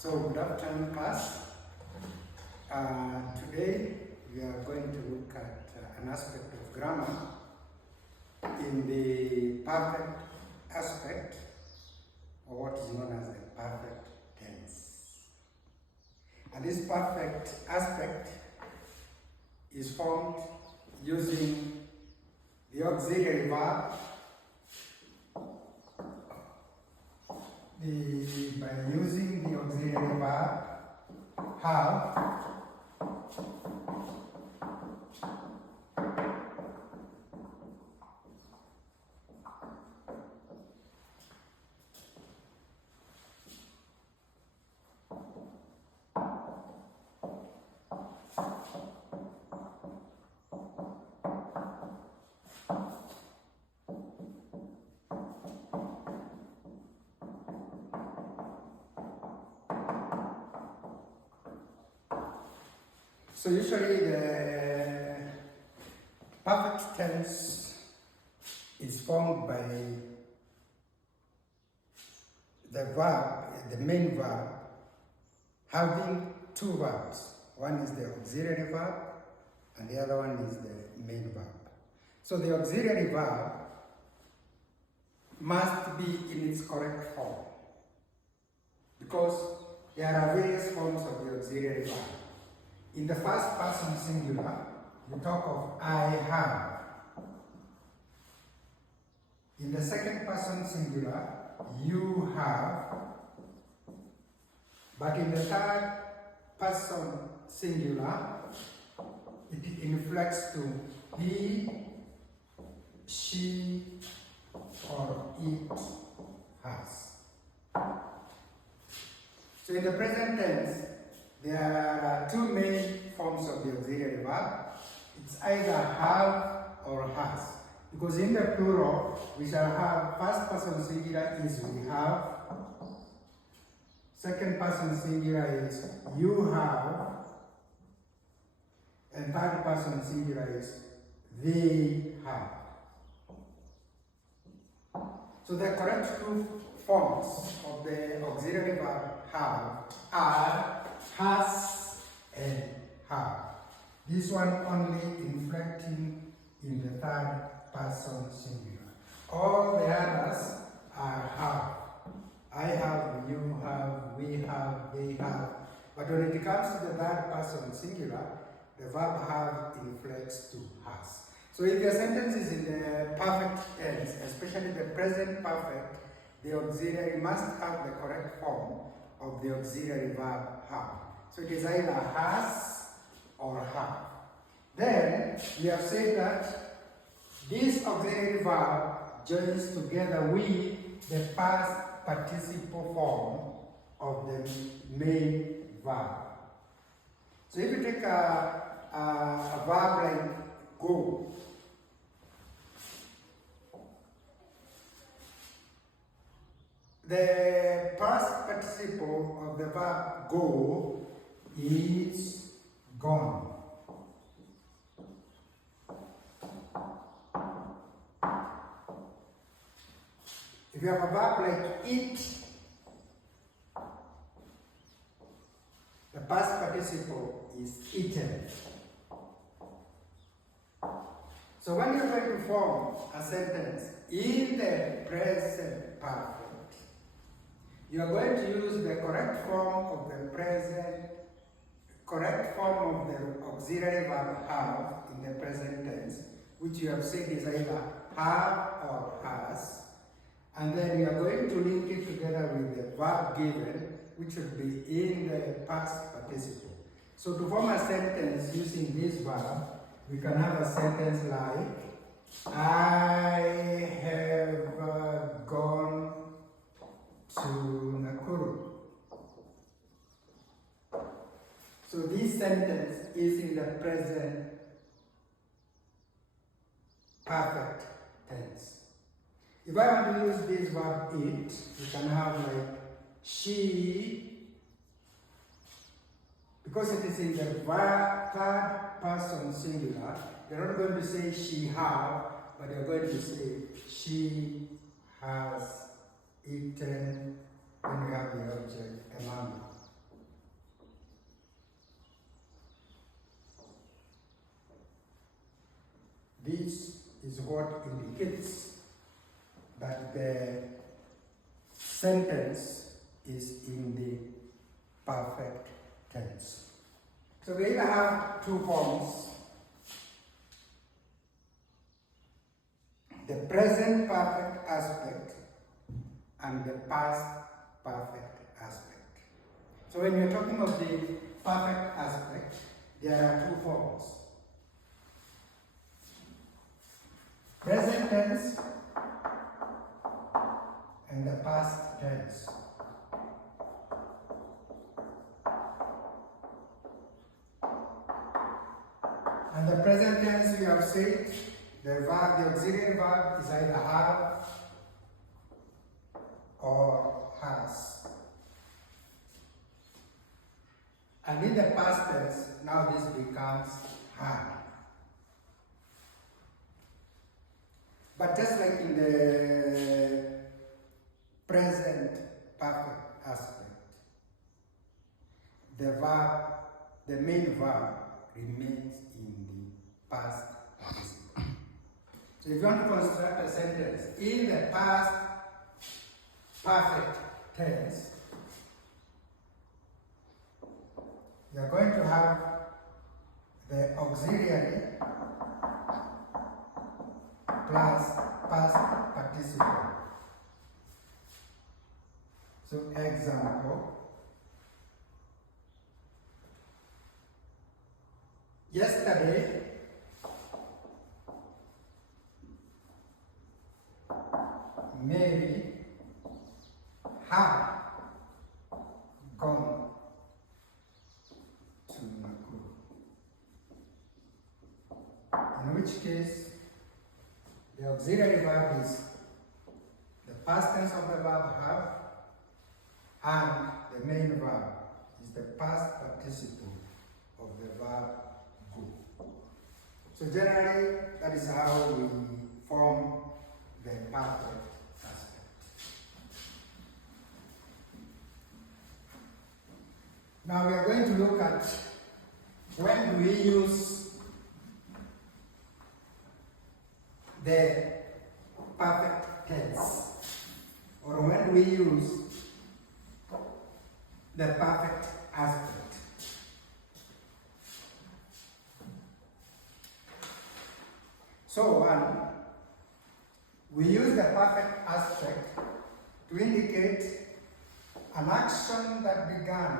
So good afternoon, class. Today we are going to look at an aspect of grammar in the perfect aspect, or what is known as the perfect tense. And this perfect aspect is formed using the auxiliary verb, by using the auxiliary verb have, so usually the perfect tense is formed by the verb, the main verb, having two verbs. One is the auxiliary verb and the other one is the main verb. So the auxiliary verb must be in its correct form, because there are various forms of the auxiliary verb. In the first person singular, you talk of I have. In the second person singular, you have. But in the third person singular, it inflects to he, she, or it has. So in the present tense, there are two main forms of the auxiliary verb. It's either have or has. Because in the plural, we shall have first person singular is we have, second person singular is you have, and third person singular is they have. So the correct two forms of the auxiliary verb have are has and have. This one only inflecting in the third person singular. All the others are have. I have, you have, we have, they have. But when it comes to the third person singular, the verb have inflects to has. So if your sentence is in the perfect tense, especially the present perfect, the auxiliary must have the correct form of the auxiliary verb have. So it is either has or have. Then we have said that this auxiliary verb joins together with the past participle form of the main verb. So if you take a verb like go, the past participle of the verb go is gone. If you have a verb like eat, the past participle is eaten. So when you're going to form a sentence in the present perfect, you are going to use the correct form of the auxiliary verb have in the present tense, which you have said is either have or has. And then you are going to link it together with the verb given, which would be in the past participle. So to form a sentence using this verb, we can have a sentence like, I have gone to Nakuru. So this sentence is in the present perfect tense. If I want to use this verb eat, you can have like she, because it is in the third person singular, you're not going to say she have, but you're going to say she has eaten when you have the object, a mammal. is what indicates that the sentence is in the perfect tense. So we either have two forms: the present perfect aspect and the past perfect aspect. So when you're talking of the perfect aspect, there are two forms: present tense and the past tense. And the present tense, we have said, the verb, the auxiliary verb is either have or has. And in the past tense, now this becomes had. But just like in the present perfect aspect, the verb, the main verb, remains in the past participle. So if you want to construct a sentence in the past perfect tense, you are going to have the auxiliary plus past participle. So example, yesterday Mary had gone to Nakuru. In which case, the auxiliary verb is the past tense of the verb have, and the main verb is the past participle of the verb go. So generally, that is how we form the perfect aspect. Now we are going to look at when do we use the perfect tense, or when do we use the perfect aspect. So we use the perfect aspect to indicate an action that began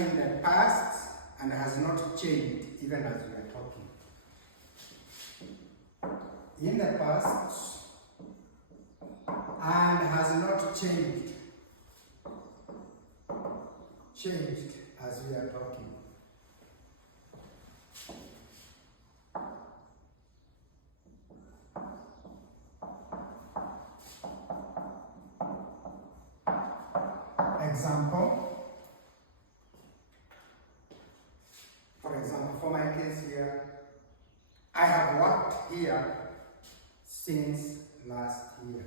in the past and has not changed even as we are talking. In the past and has not changed as we are talking. For example, for my case here, I have worked here since last year.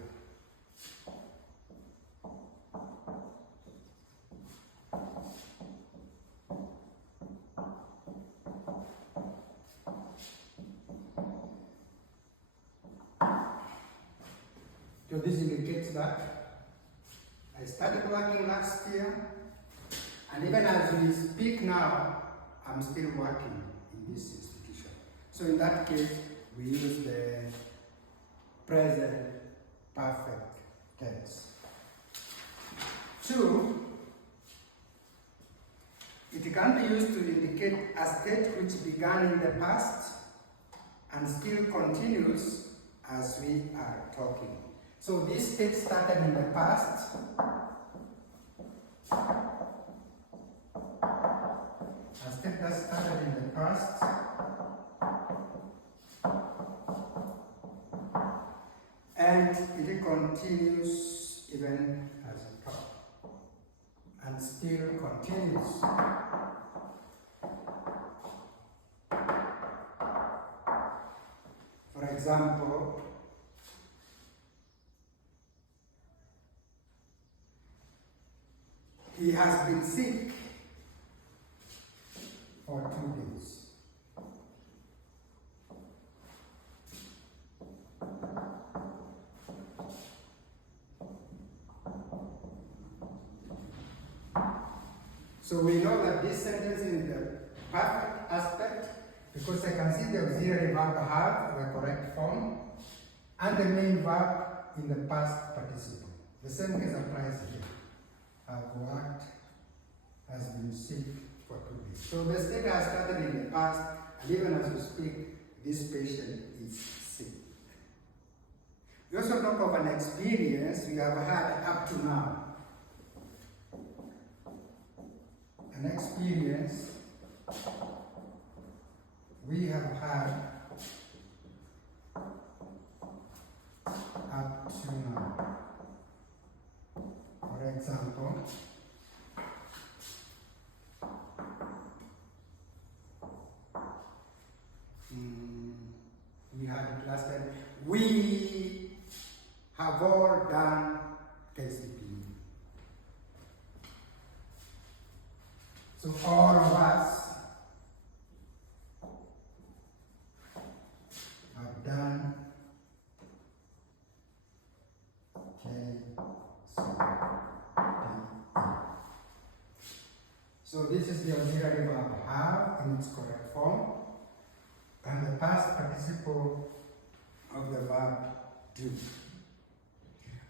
So this indicates that I started working last year, and even as we speak now, I'm still working in this institution. So in that case, we use the present perfect tense. 2, it can be used to indicate a state which began in the past and still continues as we are talking. So this state started in the past, a state that started in the past, and it continues even as we talk, and still continues. For example, he has been sick for 2 days. So we know that this sentence is in the perfect aspect because I can see the auxiliary verb have the correct form and the main verb in the past participle. The same case applies here. Have worked, has been sick for 2 days. So the state has started in the past, and even as we speak, this patient is sick. We also talk of an experience we have had up to now. An experience we have had up to now. For example, we had it last time. We have all done KCP. So all of us have done KCP. So this is the auxiliary verb have in its correct form, and the past participle of the verb do.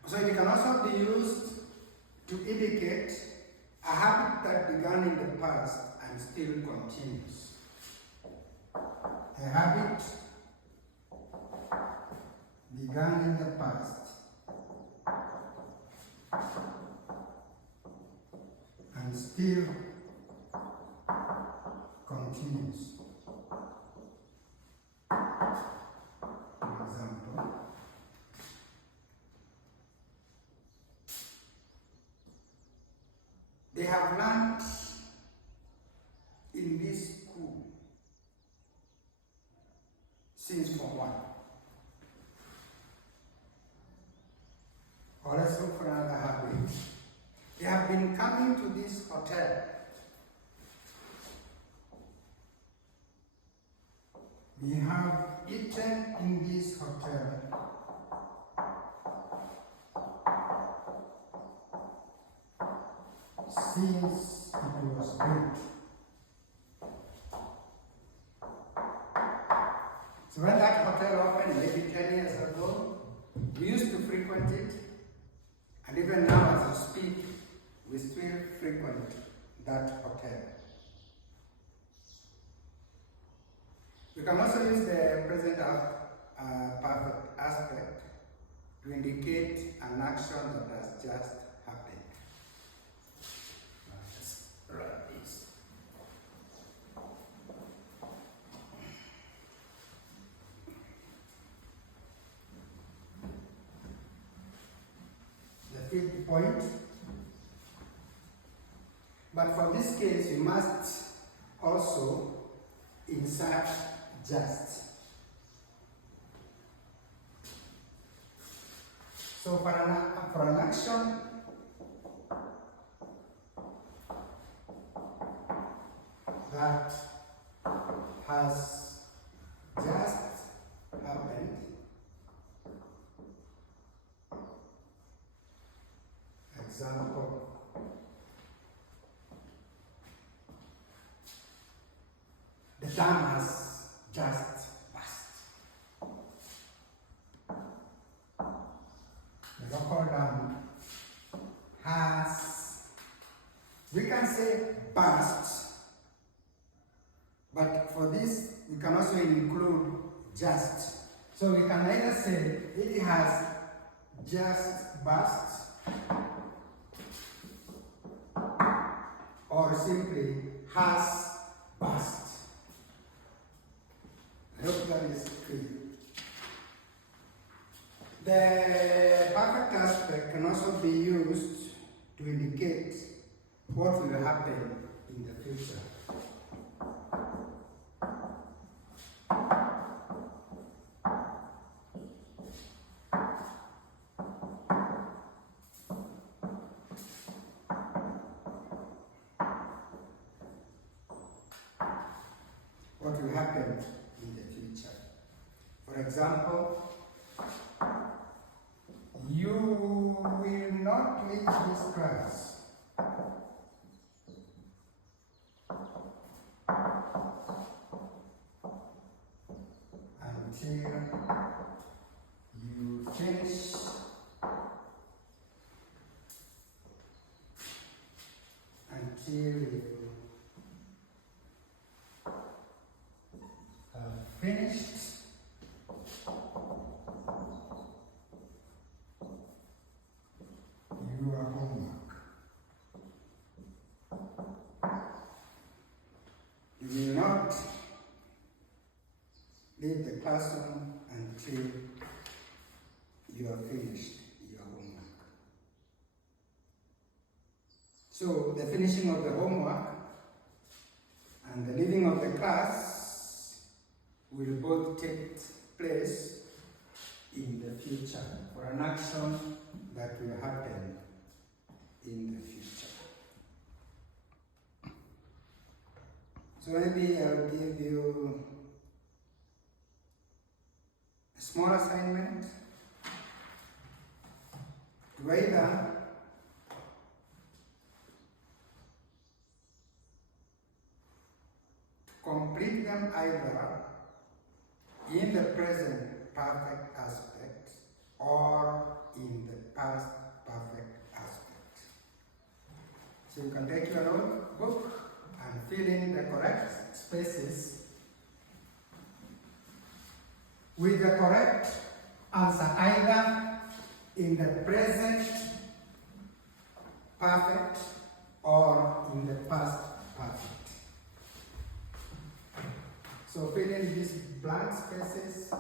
So it can also be used to indicate a habit that began in the past and still continues. A habit began in the past and still continues. For example, they have learned in this school since Form 1. Or let's look for another habit. They have been coming to this hotel we have eaten in this hotel since it was built. So when that hotel opened maybe 10 years ago, we used to frequent it, and even now as I speak, we still frequent that hotel. We can also use the present perfect aspect to indicate an action that has just happened. Let's write this. The 5th point. But for this case, we must also insert just. So for an action that has just happened, example, the dam has just burst. The local dam has, we can say burst, but for this we can also include just. So we can either say it has just burst or simply has burst. I hope that is clear. The perfect aspect can also be used to indicate what will happen in the future. happen in the future. For example, you will not leave this class until you finish finished your homework. You will not leave the classroom until you have finished your homework. So the finishing of the homework and the leaving of the class will both take place in the future for an action that will happen in the future. So maybe I'll give you a small assignment to either complete them either in the present perfect aspect or in the past perfect aspect. So you can take your notebook and fill in the correct spaces with the correct answer either in the present perfect or in the past perfect. So fill in these blank spaces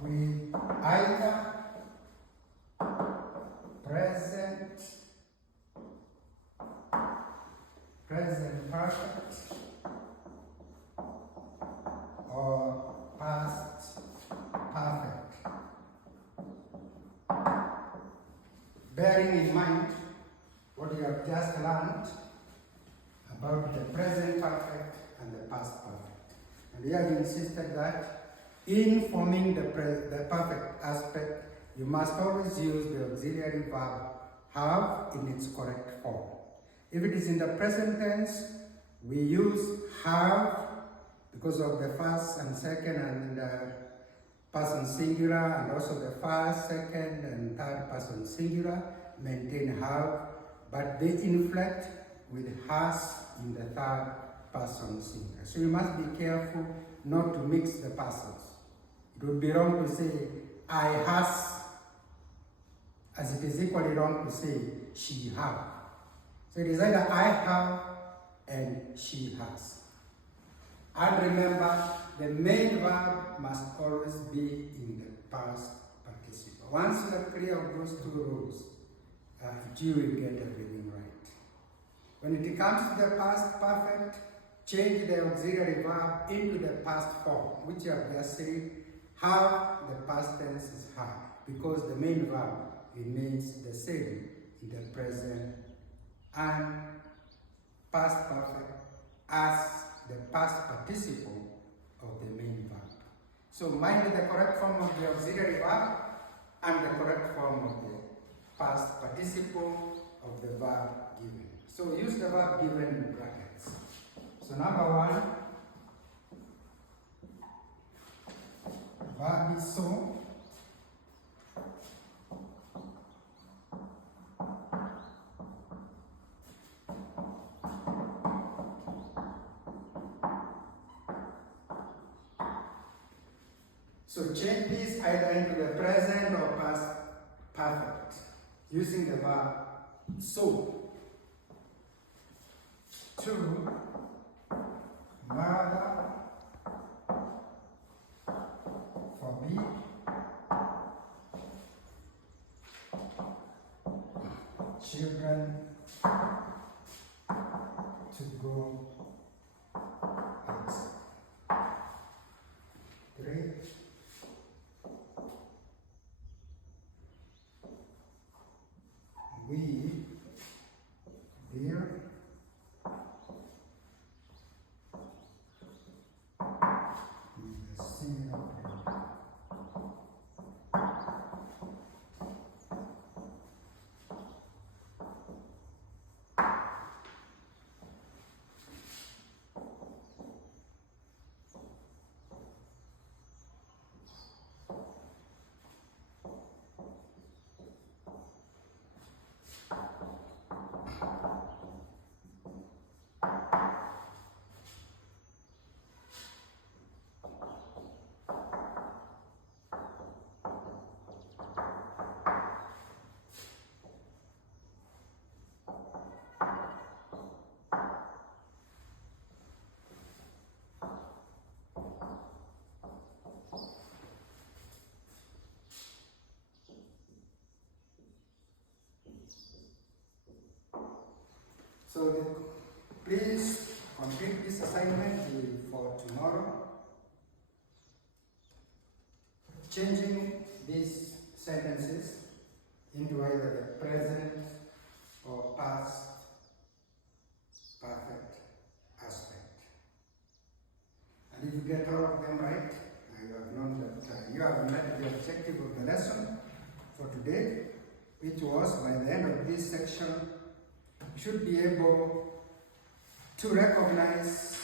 with either present perfect or past perfect. Bearing in mind what you have just learned about the present perfect and the past perfect. And we have insisted that in forming the perfect aspect, you must always use the auxiliary verb have in its correct form. If it is in the present tense, we use have because of the first and second and person singular, and also the first, second, and third person singular maintain have, but they inflect with has in the third person singular. So you must be careful not to mix the persons. It would be wrong to say I has, as it is equally wrong to say she have. So it is either I have and she has. And remember, the main verb must always be in the past participle. Once you are clear of those two rules, you will get everything right. When it comes to the past perfect, change the auxiliary verb into the past form, which you have just said. Have, the past tense is have, because the main verb remains the same in the present, and past perfect as the past participle of the main verb. So mind the correct form of the auxiliary verb and the correct form of the past participle of the verb given. So use the verb given in brackets. So number one, verb is so. So change this either into the present or past perfect using the verb so. To mother forbid children to go outside. 3. here. The similar problem. So please complete this assignment for tomorrow. Changing these sentences into either the present or past perfect aspect. And if you get all of them right, you have known that you have met the objective of the lesson for today, which was by the end of this section, you should be able to recognize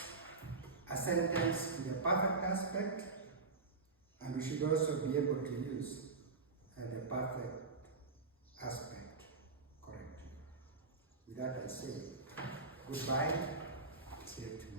a sentence in the perfect aspect, and we should also be able to use the perfect aspect correctly. With that, I say goodbye. See you tomorrow.